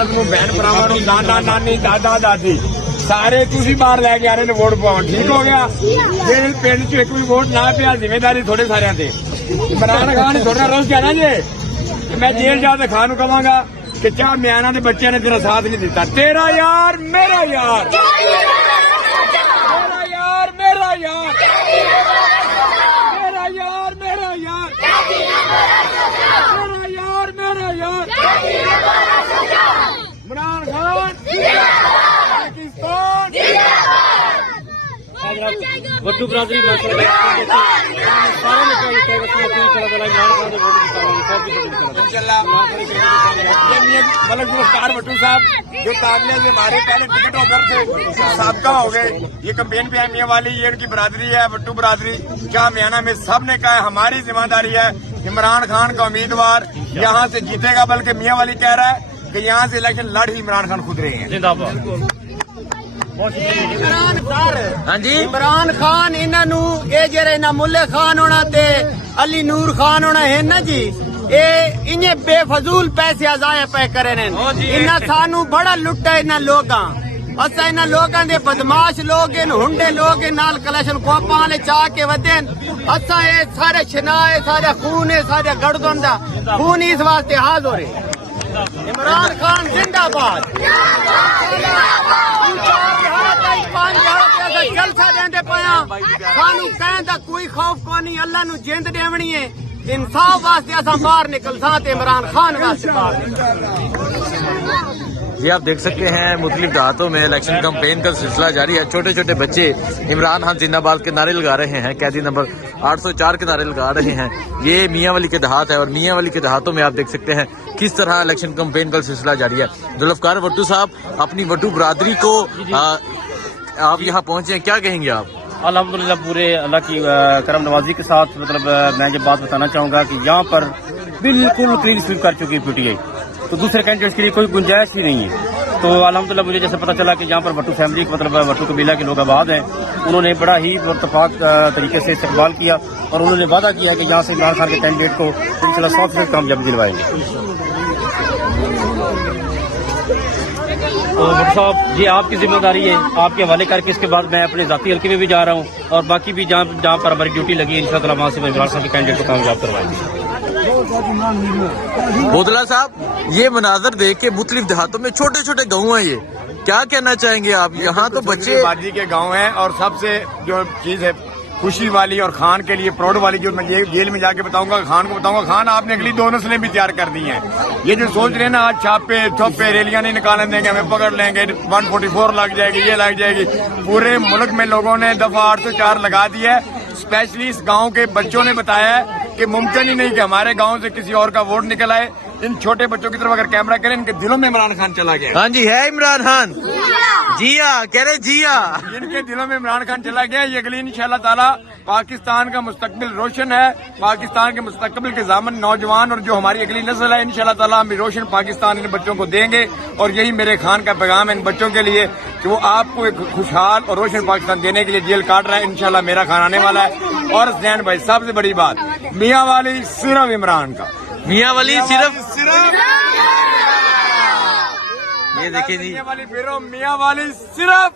वालद नूं भैन भरावां नूं नाना नानी दादा दादी सारे तुसीं बाहर लैके आ रहे ने वोट पाउण ठीक हो गया जे पिंड च एक भी वोट ना पिया जिम्मेदारी थोड़े सारिਆਂ ते इमरान खान थोड़ा रोज कहना जे मैं जेल जा के खान नूं कहांगा कि चाह म्याना दे बच्चों ने तेरा साथ नहीं दिता तेरा यार मेरा यार मेरा यार मेरा यार मेरा यार मेरा यार मेरा यार मेरा यार इमरान खान पाकिस्तान वट्टू बरादरी मलक मुख्तार भट्टू साहब जो काबिल से हमारे पहले टिकट होल्डर थे सबका हो गए ये कैंपेन पे मियाँ वाली ये उनकी बरादरी है भट्टू बरादरी क्या म्याना में सब ने कहा है हमारी जिम्मेदारी है इमरान खान का उम्मीदवार यहाँ से जीतेगा बल्कि मियाँ वाली कह रहा है कि यहाँ से इलेक्शन लड़ ही इमरान खान खुद रहे हैं हाँ जी इमरान खान इन्हों ये जरे ना मुल्ले खान होना ते अली नूर खान होना है ना जी ये इन्हें बेफजूल पैसे अजाया पे करे ने इन्ना सानू बड़ा लुट्टा इन्ना लोगां असा इन्ना लोगां दे बदमाश लोग इन हुंडे लोग इन नाल कलेक्शन कोपां वाले चाह के वदेन असा ये सारे शनाए सारे खून है सारे गड़दन दा खून इस वास्ते हाज हो रहे इमरान खान जिंदाबाद जलसा देंदे पाया सानू कहण दा कोई खौफ को नहीं अल्लाह नू जिंद देवनी है इंसाफ वास्ते असां बाहर निकलसा ते इमरान खान वास्ते बाहर ये आप देख सकते हैं मुख्तलिफ देहातों में इलेक्शन कैंपेन का सिलसिला जारी है। छोटे छोटे बच्चे इमरान खान जिंदाबाद के नारे लगा रहे हैं, कैदी नंबर 804 के नारे लगा रहे हैं। ये मियाँ वाली के देहात है और मियाँ वाली के देहातों में आप देख सकते हैं किस तरह इलेक्शन कैंपेन का सिलसिला जारी है। जुल्फकार भट्टू साहब अपनी भट्टू बरादरी को आप यहाँ पहुंचे हैं, क्या कहेंगे आप? अल्हम्दुलिल्लाह पूरे अल्लाह की करम नवाजी के साथ मतलब मैं ये बात बताना चाहूँगा कि यहाँ पर बिल्कुल क्लीन स्वीप कर चुकी है पीटीआई, तो दूसरे कैंडिडेट्स के लिए कोई गुंजाइश ही नहीं है। तो अल्हम्दुलिल्लाह मुझे जैसे पता चला कि यहाँ पर भट्टू फैमिली मतलब भट्टू कबीला के लोग आबाद हैं, उन्होंने बड़ा ही इत्तेफाक तरीके से इस्तकबाल किया और उन्होंने वादा किया कि यहाँ से इमरान खान के कैंडिडेट को इंशाल्लाह 100% कामयाबी दिलवाएंगे। तो भट्ट साहब ये आपकी जिम्मेदारी है, आपके हवाले करके इसके बाद मैं अपने जाती हल्के में भी जा रहा हूँ और बाकी भी जहाँ पर हमारी ड्यूटी लगी है इंशाल्लाह वहाँ से इमरान खान के कैंडिडेट को कामयाब करवाएंगे। बोदला साहब ये मनाजर देख के मुख्तलिफ देहातों में छोटे छोटे गाँव हैं, ये क्या कहना चाहेंगे आप? यहाँ तो बच्चे बाजी के गाँव हैं और सबसे जो चीज है खुशी वाली और खान के लिए प्राउड वाली जो मैं जेल में जाके बताऊंगा खान को बताऊंगा, खान आपने अगली 2 नस्लें भी तैयार कर दी हैं। ये जो सोच रहे हैं ना आज छापे थोपे रैलियां नहीं निकालने देंगे, हमें पकड़ लेंगे 144 लग जाएगी ये लग जाएगी, पूरे मुल्क में लोगों ने दफा 804 लगा दिया है। स्पेशली इस गाँव के बच्चों ने बताया है कि मुमकिन ही नहीं कि हमारे गाँव से किसी और का वोट निकल आए। इन छोटे बच्चों की तरफ अगर कैमरा करें इनके दिलों में इमरान खान चला गया। हाँ जी है इमरान खान जिया कह रहे जिया, इनके दिलों में इमरान खान चला गया। ये अगली इंशाल्लाह ताला पाकिस्तान का मुस्तकबिल रोशन है, पाकिस्तान के मुस्तकबिल के जामन नौजवान और जो हमारी अगली नस्ल है इंशाल्लाह ताला हम रोशन पाकिस्तान इन बच्चों को देंगे। और यही मेरे खान का पैगाम है इन बच्चों के लिए कि वो आपको एक खुशहाल और रोशन पाकिस्तान देने के लिए जेल काट रहा है। इंशाल्लाह मेरा खान आने वाला है। और जैन भाई सबसे बड़ी बात मियाँ वाली सिर्फ इमरान का, मियाँ वाली सिर्फ ये देखिए जी मियाँ वाली सिर्फ